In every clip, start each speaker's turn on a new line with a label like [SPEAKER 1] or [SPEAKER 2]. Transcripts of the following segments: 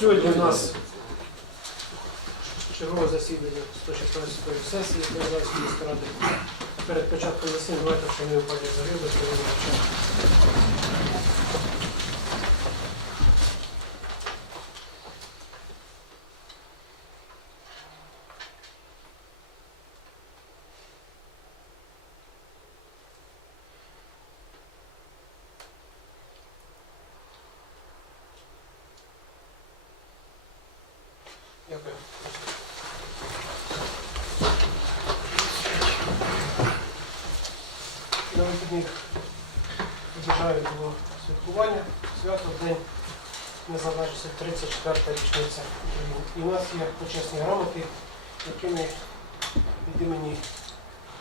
[SPEAKER 1] Сьогодні у нас чергове засідання 116-ї сесії Державської міської ради. Перед початком засідання давайте вшануємо пам'ять загиблих 34-та річниця. І у нас є почесні грамоти, якими від імені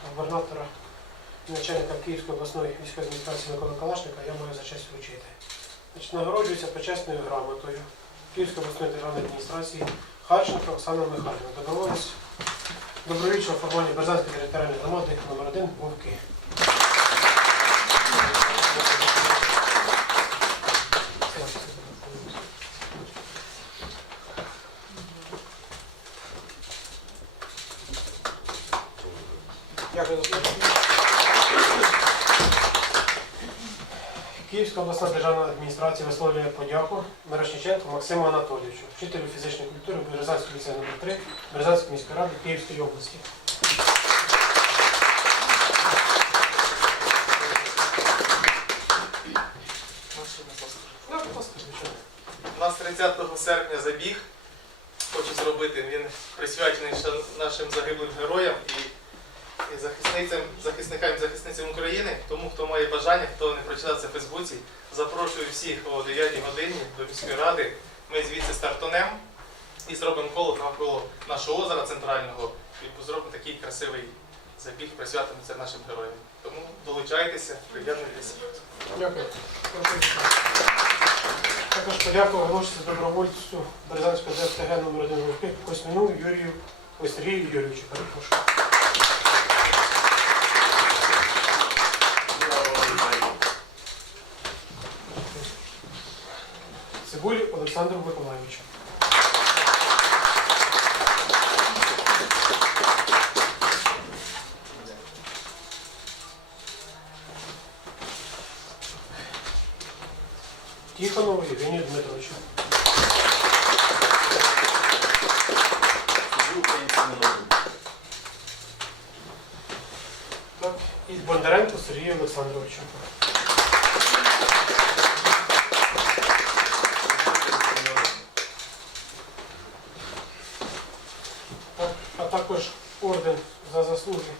[SPEAKER 1] губернатора і начальника Київської обласної військової адміністрації Миколи Калашника я маю за честь вручити. Нагороджується почесною грамотою Київської обласної державної адміністрації Харченко Оксана Михайлівна, доброволець добровільчого формування Березанської територіальної громади номер 1 Вовки. Дякую за слово. Київська обласна державна адміністрація висловлює подяку Мирошниченку Максиму Анатолійовичу, вчителю фізичної культури Березанської ліцею номер 3 Березанської міської ради Київської області. Ну.
[SPEAKER 2] У нас 30 серпня забіг. Хочу зробити. Він присвячений нашим загиблим героям і, і захисницям, захисникам і захисницям України. Тому хто має бажання, хто не прочитав це в Фейсбуці, запрошую всіх о 9 годині до міської ради. Ми звідси стартунемо і зробимо коло навколо нашого озера центрального і зробимо такий красивий забіг, присвятимо це нашим героям. Тому долучайтеся, приєднуйтесь.
[SPEAKER 1] Дякую. Також подяку оголошується добровольцю Березанського ДФТГ номер 1 Вовки Косміну Юрію ой, Сергію Юрійовичу. Перепрошую. Цибулі Олександру Миколаївичу. Тихонову Євгенію Дмитровичу. Так, і Бондаренко Сергію Олександровичу. Так, а також орден за заслуги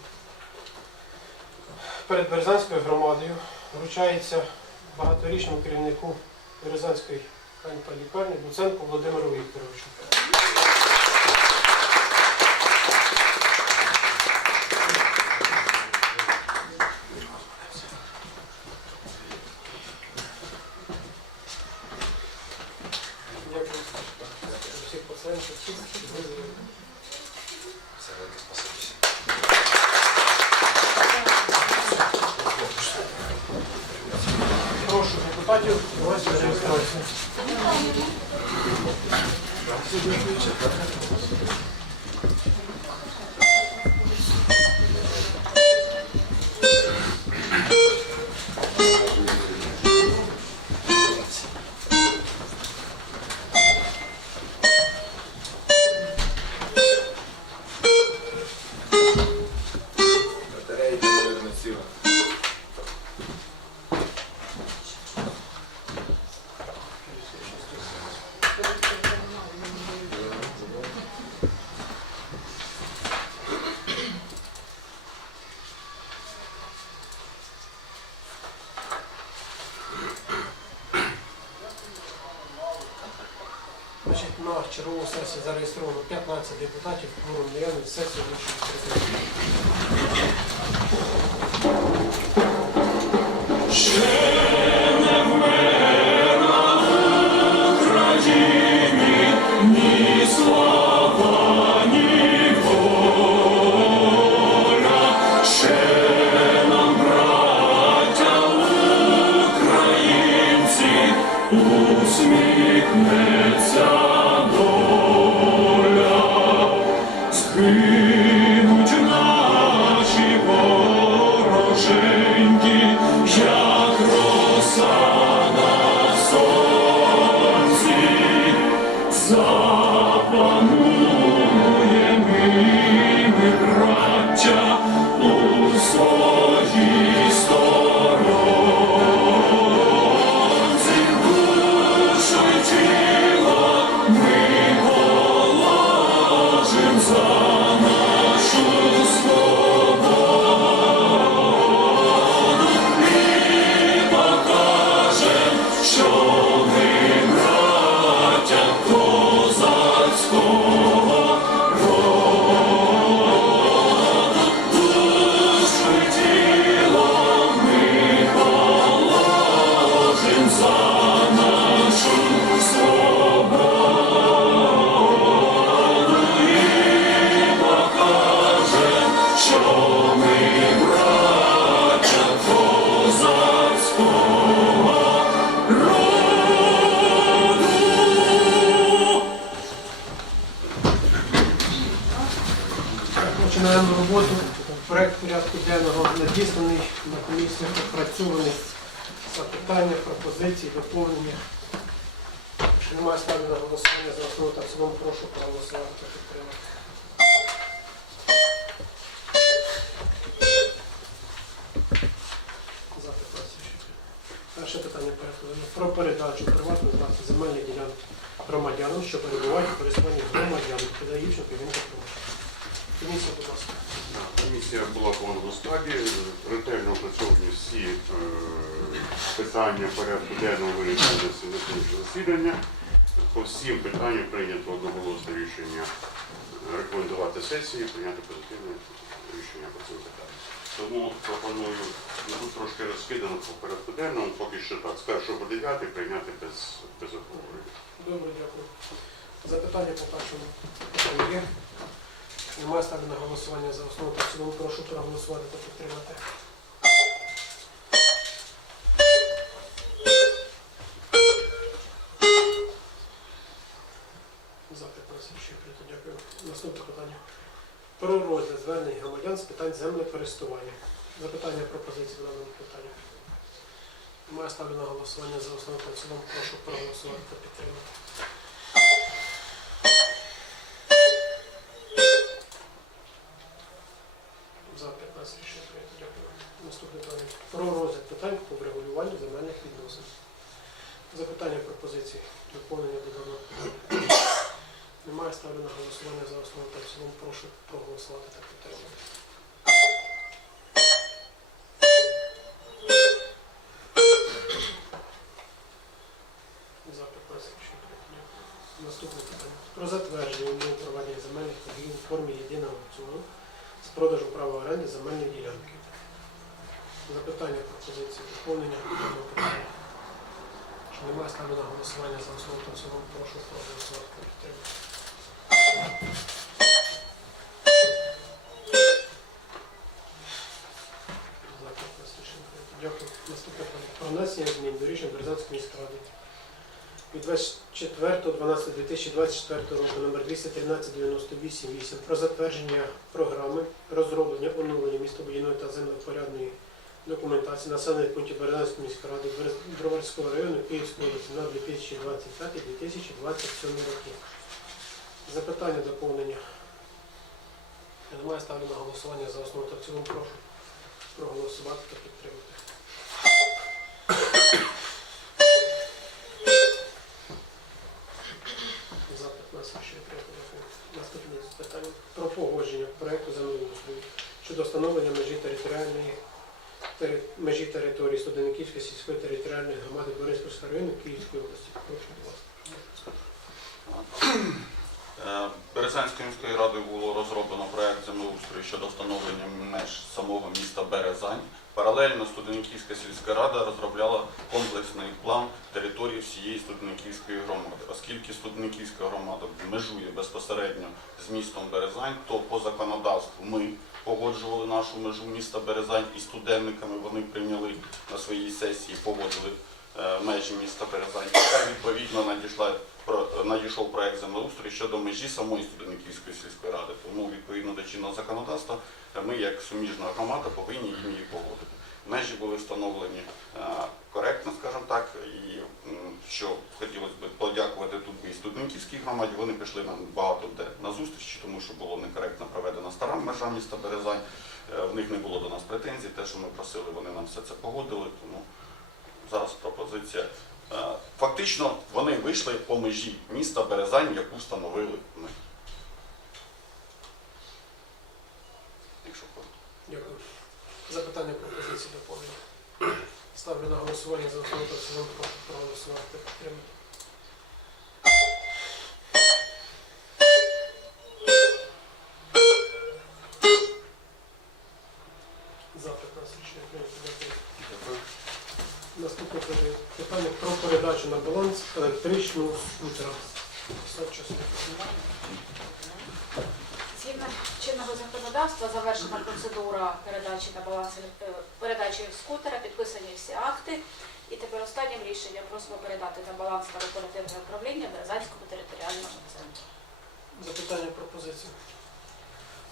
[SPEAKER 1] перед Березанською громадою вручається багаторічному керівнику Березанської лікарні Буценку Володимиру Вікторовичу. Дякую. Всіх пацієнтів, всіх визволили. Прошу депутатів провести зареєстровано 15 депутатів, кворум наявний, сесії вирішує прикрити.
[SPEAKER 3] На
[SPEAKER 1] комісію опрацьований запитання, пропозиції, доповнення. Якщо немає ставлю на голосування за основу та в цілому, прошу проголосувати та підтримати. За 15. Перше питання порядку. Про передачу приватної власності земельних ділянок громадянам, що перебувають у користуванні громадян. Івченко. Комісія, будь ласка.
[SPEAKER 4] Комісія була в повному складі, ретельно опрацьовані всі е, питання порядку денного вирішення на сьогоднішнє засідання. По всім питанням прийнято одноголосне рішення е, рекомендувати сесії, прийняти позитивне рішення по цьому питанню. Тому пропоную, ну, тут трошки розкидано по порядку денному, поки що так, з 1 по 9 прийняти без, без обговорення.
[SPEAKER 1] Добре, дякую. Запитання по першому. Немає ставлю на голосування за основу та цілому. Прошу проголосувати та підтримати. За 15 ще прийнято. Дякую. Наступне питання. Про розгляд звернень громадян з питань землекористування. Запитання пропозиції даному питанні. Немає ставлю на голосування за основу та цілому. Прошу проголосувати та підтримати. Про розгляд питань по врегулюванню земельних відносин. Запитання пропозиції. Доповнення до даного питання. Немає ставлю на голосування за основу та в цілому. Прошу проголосувати та підтримати. За 15 рішення прийнято. Дякую. Наступне питання. Про затвердження умов проведення земельних торгів у формі єдиного аукціону з продажу права оренди земельної ділянки. Запитання, пропозиції, доповнення даного питання. Чи немає ставлю на голосування за основу та прошу проголосувати та підтримати. За 15 рішення прийнято. Дякую. Наступне питання. Про внесення змін до рішень Березанської міської ради від 24.12.2024 року номер 213-98-8 про затвердження програми розроблення оновлення містобудівної та землепорядної документації населених пунктів Березанської міської ради Броварського району Київської області на 2025-2027 роки. Запитання доповнення. Немає ставлю на голосування за основу та в цілому прошу проголосувати та підтримати. За 15 ще. Наступне питання про погодження проекту землеустрою щодо встановлення межі територіальної тери- межі території Студенниківської сільської територіальної громади Бориспільського району Київської області. Прошу, будь ласка.
[SPEAKER 5] Е, Березанською міською радою було розроблено проект землеустрою щодо встановлення меж самого міста Березань. Паралельно Студенківська сільська рада розробляла комплексний план території всієї Студенківської громади. Оскільки Студенківська громада межує безпосередньо з містом Березань, то по законодавству ми погоджували нашу межу міста Березань і студенниками вони прийняли на своїй сесії, погодили е, межі міста Березань. Тепер відповідно надійшла надійшов проект землеустрою щодо межі самої Студенниківської сільської ради. Тому відповідно до чинного законодавства е, ми, як суміжна громада, повинні їм її погодити. Межі були встановлені е, коректно, скажімо так, і що хотілося б подякувати тут і студентській громаді. Вони пішли нам багато де на зустрічі, тому що було некоректно проведена стара межа міста Березань. Е, В них не було до нас претензій. Те, що ми просили, вони нам все це погодили. Тому зараз пропозиція. Фактично вони вийшли по межі міста Березань, яку встановили ми. Якщо коротко.
[SPEAKER 1] Дякую. Запитання пропозиції доповнення. Ставлю на голосування за основу та в цілому проголосувати та підтримати. За 15 рішення прийнято. Наступне питання про передачу на баланс електричного скутера. Садчасу.
[SPEAKER 6] Згідно чинного законодавства завершена процедура передачі на баланс е, передачі скутера, підписані всі акти. І тепер останнім рішенням просимо передати на баланс та управління Березанському територіальному центру.
[SPEAKER 1] Запитання пропозиції.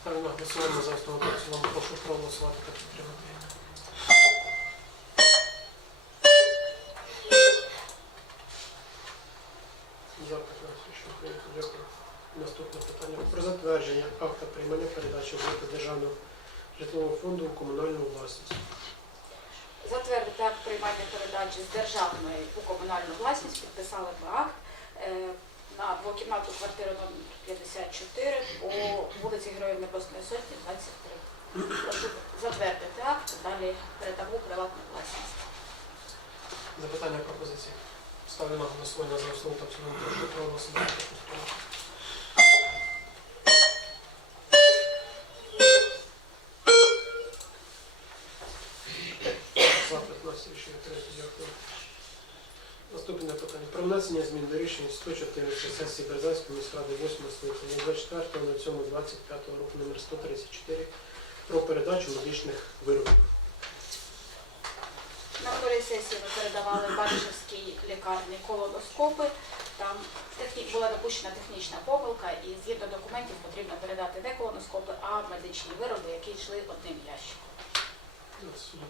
[SPEAKER 1] Ставлю на голосування за основу. Прошу проголосувати та підтримати. За 15 рішення прийнято. Дякую. Наступне питання. Про затвердження акта приймання передачі об'єкта Державного житлового фонду у комунальну власність.
[SPEAKER 6] Затвердити акт приймання передачі з державної у комунальну власність, підписали ми акт е, на двокімнатну квартиру номер 54 по вулиці Героїв Небесної Сотні, 23. Прошу затвердити акт, далі передамо приватну власність.
[SPEAKER 1] Запитання пропозиції. Ставлю на голосування за основу та цілому. Прошу проголосувати рішення прийнято. Дякую. Наступне питання. Про внесення змін до рішення 114 сесії Березанської міськради 8 скликання 24 на цьому 25 року номер 134 про передачу медичних виробів.
[SPEAKER 6] На минулій сесії ми передавали Баришевській лікарні колоноскопи. Там техні- була допущена технічна помилка, і згідно документів потрібно передати не колоноскопи, а медичні вироби, які йшли одним ящиком.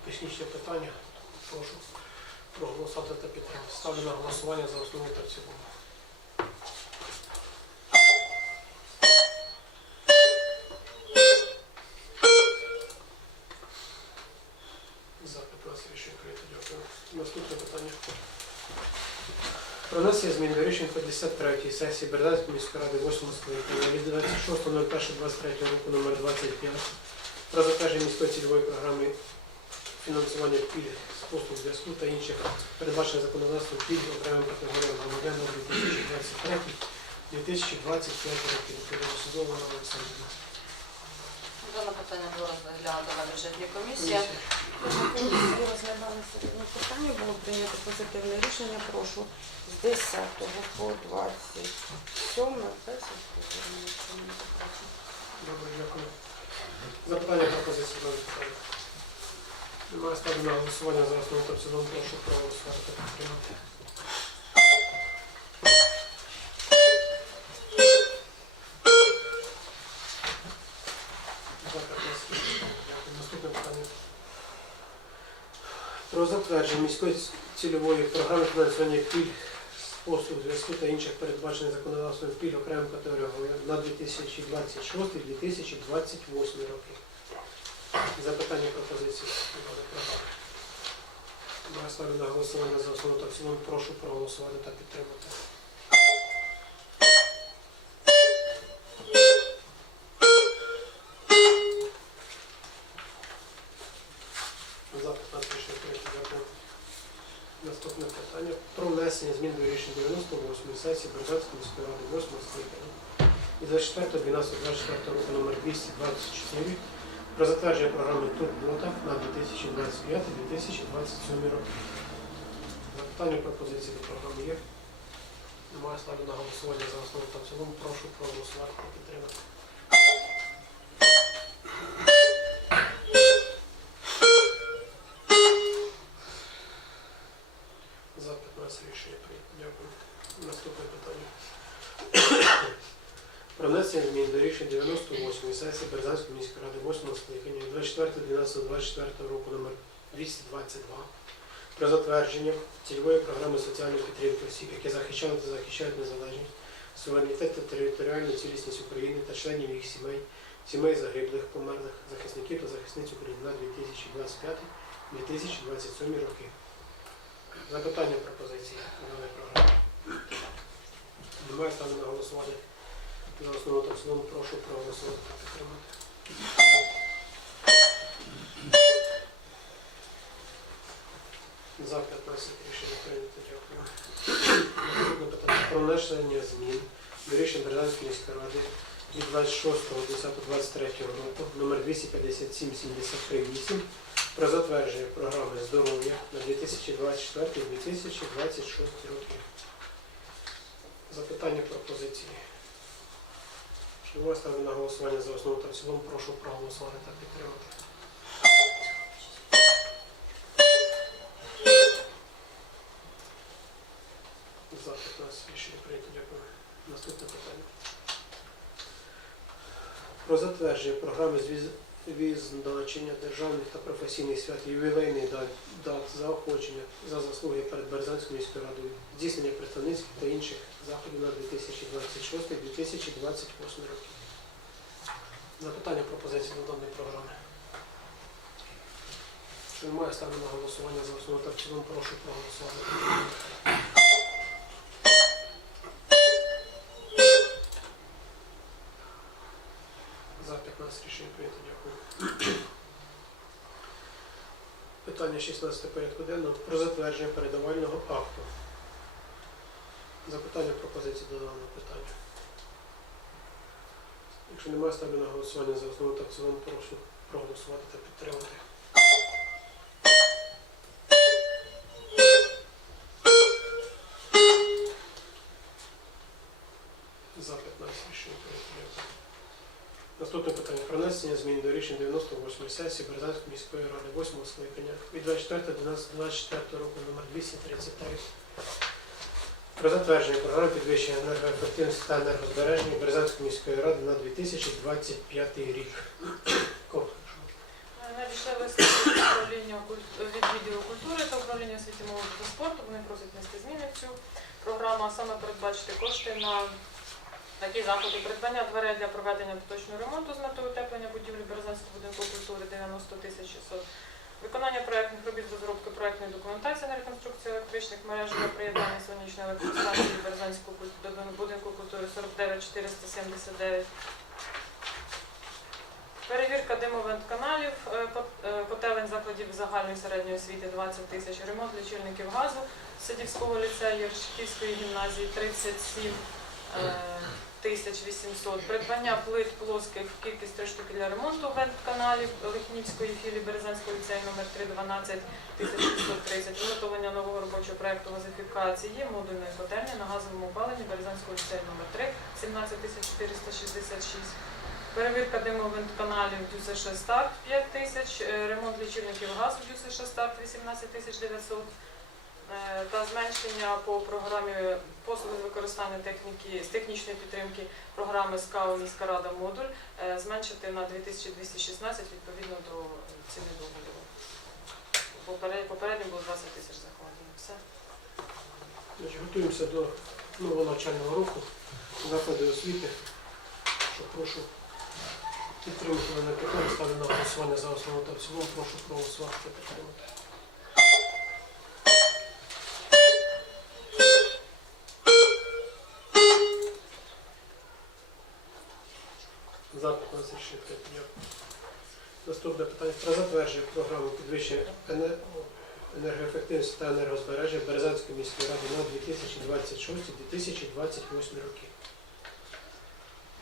[SPEAKER 1] Технічне питання. Прошу проголосувати та підтримати. Ставлю на голосування за основу та в цілому. За 15 рішень прийнято. Дякую. Наступне питання. Про змін до рішень 53 сесії Бердянської міської ради 8 скликання від 26.01.23 року номер 25 про затвердження міської цільової програми фінансування пільг з послуг зв'язку та інших передбачених законодавством пільг окремим категоріям громадян на 2023-2025 роки. Відповідно судового Олександрівна.
[SPEAKER 7] Дане питання було розглянуто на бюджетній комісії.
[SPEAKER 8] Комісії розглядали питання, було прийнято позитивне рішення. Прошу з 10 по 27 сесію.
[SPEAKER 1] Добре, дякую. Запитання пропозиції до питання. Немає ставлю на голосування за основу та в цілому. Прошу проголосувати та підтримати. За 15 рішення. Дякую. Наступне питання. Про затвердження міської цільової програми фінансування пільг з послуг зв'язку та інших передбачених законодавством пільг окремим категоріям на 2026-2028 роки. Запитання пропозиції. Івана Права. Ставлю на голосування за основу та в цілому. Прошу проголосувати та підтримати. За 15 рішення прийнято. Наступне питання про внесення змін до рішень 98 сесії Бердянської міської ради 8 скликання і 24.12.24 року номер 224 про затвердження програми Турбота на 2025-2027 роки. Запитання пропозиції до програми є. Немає ставлю на голосування за основу та в цілому. Прошу проголосувати та підтримати. За 15 рішення прийнято. Дякую. Наступне питання. Про внесення змін до рішень 98 сесії Березанської міської ради 8 скликання від 24.12.24 року номер 222 про затвердження цільової програми соціальної підтримки осіб, які захищали та захищають незалежність, суверенітет та територіальну цілісність України та членів їх сімей, сімей загиблих, померлих, захисників та захисниць України на 2025-2027 роки. Запитання пропозиції даної програми. Немає ставлю на голосування. За основу в цілому прошу проголосувати. За 15 рішення прийнято. Дякую. Наступне питання про внесення змін до рішень Березанської міської ради від 26.10.23 року номер 257-73-8 про затвердження програми здоров'я на 2024-2026 роки. Запитання пропозиції. Шановні, ставлю на голосування за основу та в цілому. Прошу проголосувати та підтримати. За 15 рішення прийнято. Дякую. Наступне питання. Про затвердження програми з віз- відзначення державних та професійних свят ювілейних дат, дат заохочення за заслуги перед Березанською міською радою, здійснення представницьких та інших заходів на 2026-2028 роки. Запитання пропозиції до даної програми. Що немає, ставлю на голосування за основу та в цілому прошу проголосувати. 15 рішень прийнято. Дякую. Питання 16 порядку денного про затвердження передавального акту. Запитання пропозиції до даного питання. Якщо немає, ставлю на голосування за основу так цілому прошу проголосувати та підтримати. Наступне питання про внесення змін до рішень 98 сесії Березанської міської ради 8 скликання від 24.12.24 року номер 233 про затвердження програми підвищення енергоефективності та енергозбереження Березанської міської ради на 2025 рік.
[SPEAKER 7] Надійшли листи від управління від відділу культури та управління освіти молоді та спорту. Вони просять внести зміни в цю програму, а саме передбачити кошти на такі заходи придбання дверей для проведення поточного ремонту з метою утеплення будівлі Березанського будинку культури 90 тисяч 600. Виконання проєктних робіт з розробки проєктної документації на реконструкцію електричних мереж для приєднання сонячної електростанції Березанського будинку культури 49 479. Перевірка димовент-каналів, е, кот- е, котелень закладів загальної середньої освіти 20 тисяч, ремонт лічильників газу Садівського ліцею Єршківської гімназії 37 е, тисяч 800, придбання плит плоских кількість 3 штуки для ремонту вент-каналів Лихнівської філії Березанського ліцею номер 3 12 630, виготовлення нового робочого проекту газифікації модульної котельні на газовому опаленні Березанського ліцею номер 3 17 466. Перевірка димовент-каналів ДЮСШ Старт 5 тисяч, е, ремонт лічильників газу ДЮСШ Старт 18 тисяч 900 е, та зменшення по програмі послуги використання техніки з технічної підтримки програми СКАУ міська рада модуль е, зменшити на 2216 відповідно до ціни договору. Попередньо було 20 тисяч закладено. Все.
[SPEAKER 1] Готуємося до нового навчального року, заклади освіти. Що прошу підтримати мене питання, ставлю на голосування за основу та в цілому, прошу проголосувати та підтримати. За 15 рішення прийнято. Дякую. Наступне питання про затвердження програми підвищення енергоефективності та енергозбереження Березанської міської ради на 2026-2028 роки.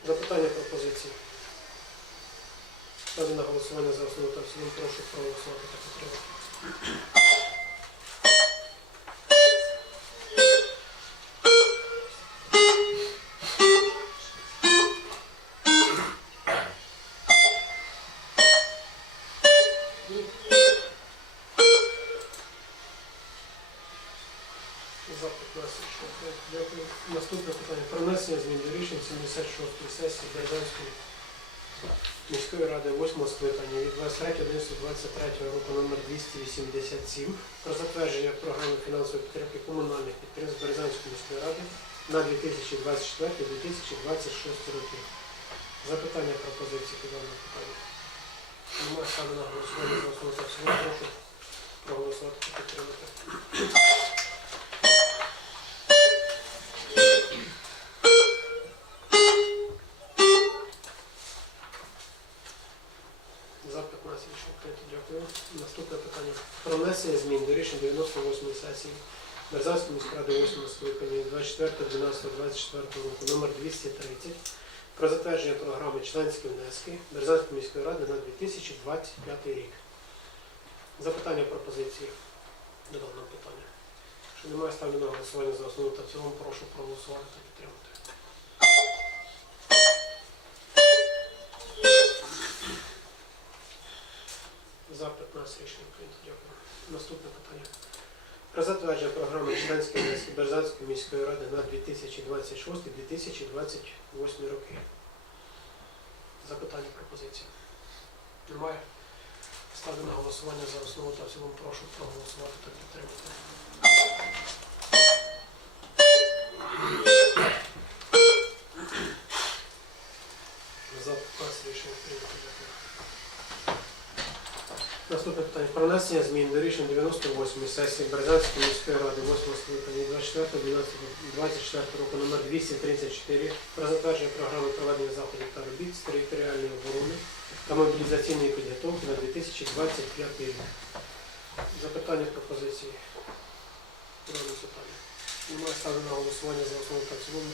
[SPEAKER 1] Запитання пропозиції. Ставлю на голосування за основу та в цілому. Прошу проголосувати та підтримати. Скликання від 23.11.23 року номер 287 про затвердження програми фінансової підтримки комунальних підприємств Березанської міської ради на 2024-2026 роки. Запитання пропозиції по даному питанню. Немає ставлю на голосування. Прошу проголосувати та підтримати. Сесії Березанської міської ради 8 скликання 24.12.24 року номер 230 про затвердження програми членські внески Березанської міської ради на 2025 рік. Запитання пропозиції до даного питання. Якщо немає, ставлю на голосування за основу та в цілому, прошу проголосувати За 15 рішення прийнято. Дякую. Наступне питання. Про затвердження програми членської внески Березанської міської ради на 2026-2028 роки. Запитання пропозиції. Немає. Ставлю на голосування за основу та в цілому прошу проголосувати та підтримати. За 15 рішення прийнято. Наступне питання. Про внесення змін до рішень 98 сесії Березанської міської ради 8 скликання 24 року номер 234 про затвердження програми проведення заходів та робіт з територіальної оборони та мобілізаційної підготовки на 2025 рік. Запитання пропозиції. Немає ставлю на голосування за основу та цілому.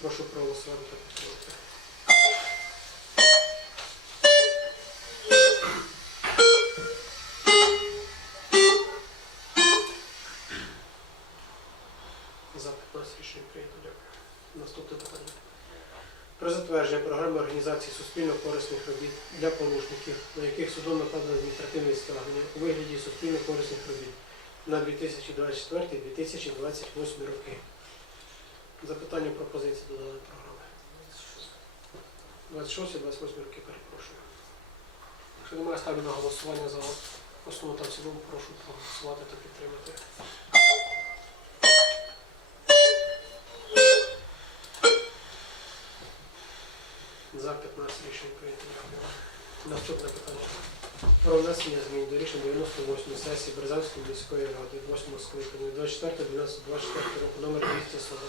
[SPEAKER 1] Прошу проголосувати та підтримати. Про затвердження програми організації суспільно-корисних робіт для порушників, на яких судом накладено адміністративне стягнення у вигляді суспільно-корисних робіт на 2024-2028 роки. Запитання пропозиції до даної програми. 26-28 роки, перепрошую. Якщо немає, ставлю на голосування за основу та в цілому, прошу проголосувати та підтримати. За 15 рішень прийнято. Дякую. Наступне питання. Про внесення змін до рішень 98 сесії Березанської міської ради 8 скликання 24.12.24 року номер 240.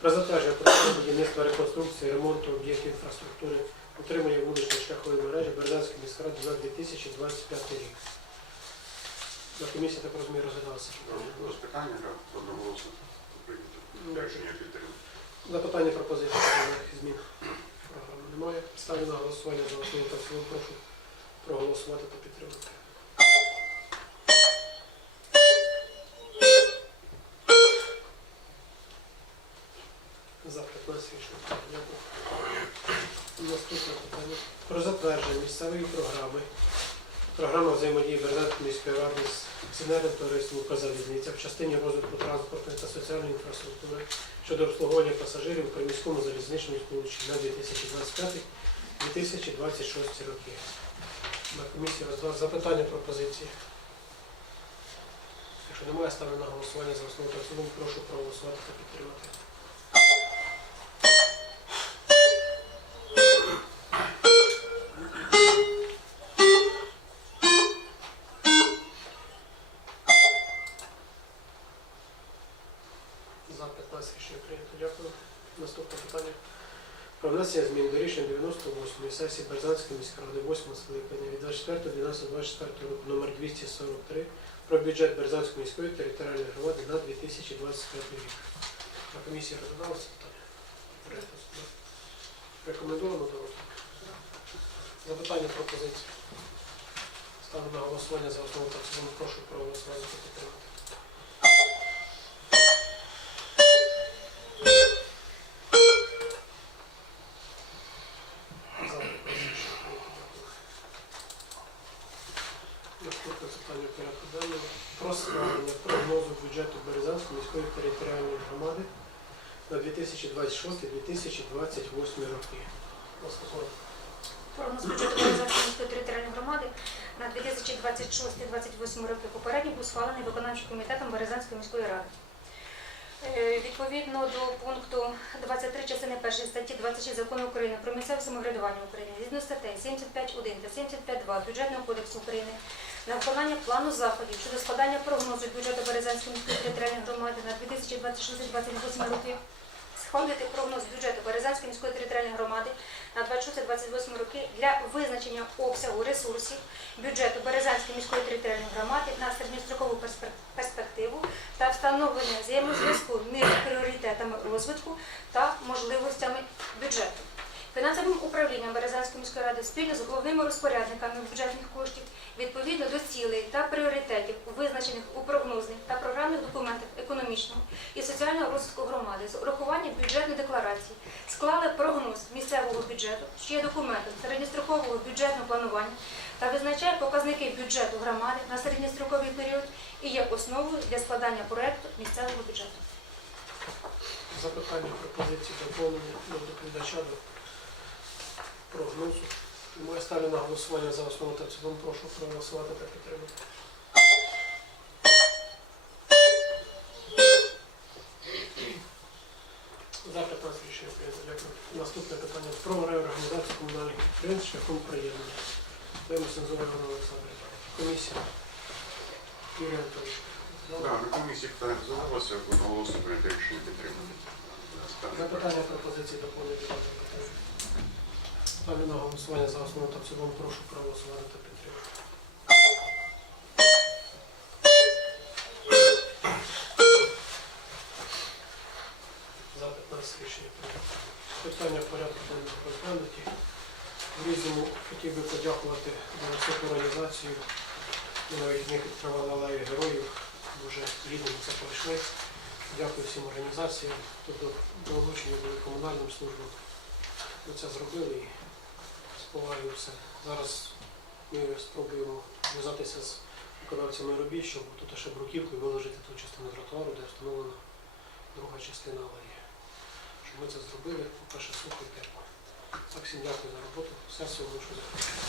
[SPEAKER 1] Про затвердження програми будівництва реконструкції, ремонту об'єктів інфраструктури, утримання вуличної шляхової мережі Березанської міської ради на 2025 рік. На комісії, так розумію, розглядалося.
[SPEAKER 4] Було питання, да, одноголосно прийнято. Рішення підтримано.
[SPEAKER 1] Запитання пропозиції змін. Немає. Ставлю на голосування за основу та в цілому. Прошу проголосувати та підтримати. За 15 рішень. Наступне питання. Про затвердження місцевої програми. Програма взаємодії Березанської міської ради з сценарієм товариством «Укрзалізниця» в частині розвитку транспортної та соціальної інфраструктури щодо обслуговування пасажирів у приміському залізничному сполученні на 2025-2026 роки. На комісії роздав запитання пропозиції. Якщо немає, ставлю на голосування за основу та цілому. Прошу проголосувати та підтримати. Внесення змін до рішень 98-ї сесії Березанської міської ради 8 скликання від 24.12.24 року номер 243 про бюджет Березанської міської територіальної громади на 2025 рік. На комісії розглядалося питання? Рекомендовано до розгляду. Запитання пропозиції. Ставлю на голосування за основу та цілому. Прошу проголосувати та підтримати. За 15 рішення прийнято. Дякую. Наступне питання порядку Про міської територіальної громади на 2026-2028 роки.
[SPEAKER 9] Бюджету міської територіальної громади на 2026-2028 роки попередньо був схвалений виконавчим комітетом Березанської міської ради. Е, Відповідно до пункту 23 частини 1 статті 26 Закону України про місцеве самоврядування України, згідно статей 75.1 та 75.2 Бюджетного кодексу України, на виконання плану заходів щодо складання прогнозу бюджету Березанської міської територіальної громади на 2026-2028 роки, схвалити прогноз бюджету Березанської міської територіальної громади на 26-28 роки для визначення обсягу ресурсів бюджету Березанської міської територіальної громади на середньострокову перспективу та встановлення взаємозв'язку між пріоритетами розвитку та можливостями бюджету. Фінансовим управлінням Березанської міської ради спільно з головними розпорядниками бюджетних коштів відповідно до цілей та пріоритетів, визначених у прогнозних та програмних документах економічного і соціального розвитку громади з урахуванням бюджетної декларації склали прогноз місцевого бюджету, що є документом середньострокового бюджетного планування та визначає показники бюджету громади на середньостроковий період і є основою для складання проекту місцевого бюджету.
[SPEAKER 1] Запитання, пропозиції, доповнення до доповідача до прогнозу. Тому я ставлю на голосування за основу та в цілому. Прошу проголосувати та підтримати. За 15 рішення прийнято. Дякую. Наступне питання про реорганізацію комунальних підприємств шляхом приєднання. Тема Сензова Івана Олександровна. Комісія. Юрій Анатолійович.
[SPEAKER 4] Да, на комісії питання розглядалося, одноголосно прийняти рішення підтримати.
[SPEAKER 1] Запитання, пропозиції, доповнення. Ставлю на голосування за основу та в цілому. Прошу проголосувати та підтримати. За 15 рішення прийнято. Питання порядку денного розглянуті. Різному хотів би подякувати за високу організацію. Навіть з них відкривали алею героїв. Дуже гідно це пройшли. Дякую всім організаціям, хто долучені були комунальним службам. Ми це зробили повагою все. Зараз ми спробуємо зв'язатися з виконавцями робіт, щоб тут ще бруківкою виложити ту частину тротуару, де встановлена друга частина алеї. Щоб ми це зробили, по-перше, сухо і тепло. Так, всім дякую за роботу. Сесію оголошую закритою.